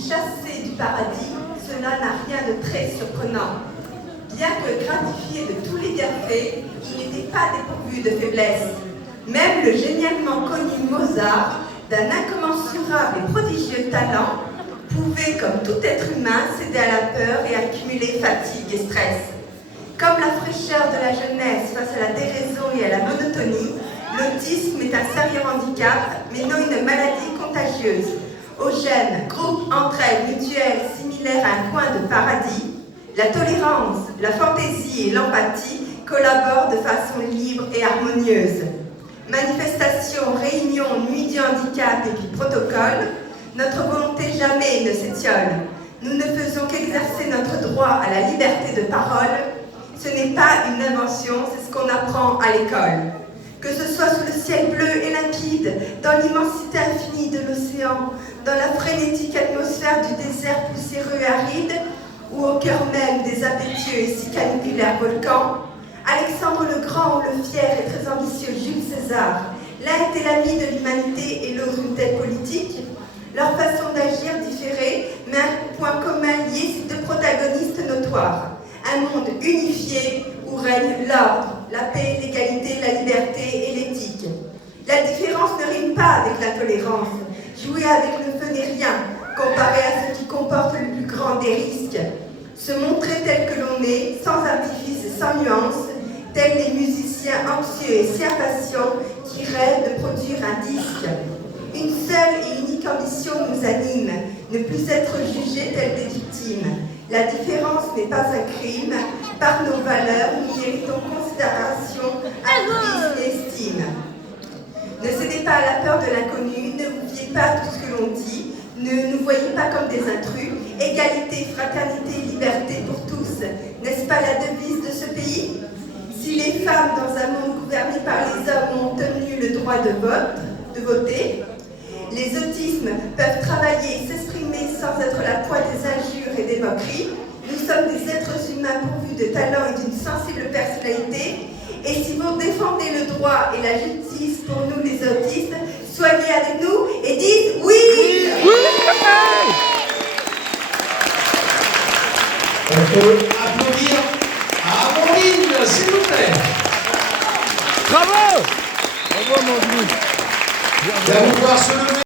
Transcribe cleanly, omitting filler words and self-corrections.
chassés du paradis, cela n'a rien de très surprenant. Bien que gratifié de tous les bienfaits, il n'était pas dépourvu de faiblesse. Même le génialement connu Mozart, d'un incommensurable et prodigieux talent, pouvait, comme tout être humain, céder à la peur et accumuler fatigue et stress. Comme la fraîcheur de la jeunesse face à la déraison et à la monotonie, l'autisme est un sérieux handicap, mais non une maladie contagieuse. Aux gènes, groupe, entraide, mutuelle, similaire à un coin de paradis, la tolérance, la fantaisie et l'empathie collaborent de façon libre et harmonieuse. Manifestations, réunions, nuits du handicap et puis protocole, notre volonté jamais ne s'étiole. Nous ne faisons qu'exercer notre droit à la liberté de parole. Ce n'est pas une invention, c'est ce qu'on apprend à l'école. Que ce soit sous le ciel bleu et limpide, dans l'immensité infinie de l'océan, dans la frénétique atmosphère du désert poussiéreux et aride, ou au cœur même des impétueux et si caniculaires volcans, Alexandre le Grand ou le fier et très ambitieux Jules César, l'un était l'ami de l'humanité et l'autre une tête politique. Leur façon d'agir différait, mais un point commun liait ces deux protagonistes notoires. Un monde unifié où règne l'ordre, la paix, l'égalité, la liberté et l'éthique. La différence ne rime pas avec l'intolérance. Jouer avec le feu n'est rien, comparé à ce qui comporte le plus grand des risques. Se montrer tel que l'on est, sans artifice et sans nuance, tels les musiciens anxieux et si impatients qui rêvent de produire un disque. Une seule et unique ambition nous anime, ne plus être jugés tels des victimes. La différence n'est pas un crime, par nos valeurs, nous méritons considération, altruisme et estime. Ne cédez pas à la peur de l'inconnu, ne vous fiez pas à tout ce que l'on dit, ne nous voyez pas comme des intrus. Égalité, fraternité, liberté pour tous, n'est-ce pas la devise de ce pays? Si les femmes dans un monde gouverné par les hommes ont obtenu le droit de voter, les autismes peuvent travailler et s'exprimer sans être la proie des injures et des moqueries. Nous sommes des êtres humains pourvus de talent et d'une sensible personnalité. Et si vous défendez le droit et la justice pour nous les autistes, soyez avec nous et dites oui! Oui. On peut applaudir à Amandine, s'il vous plaît. Bravo! Bravo, Amandine. Bien vous voir se lever.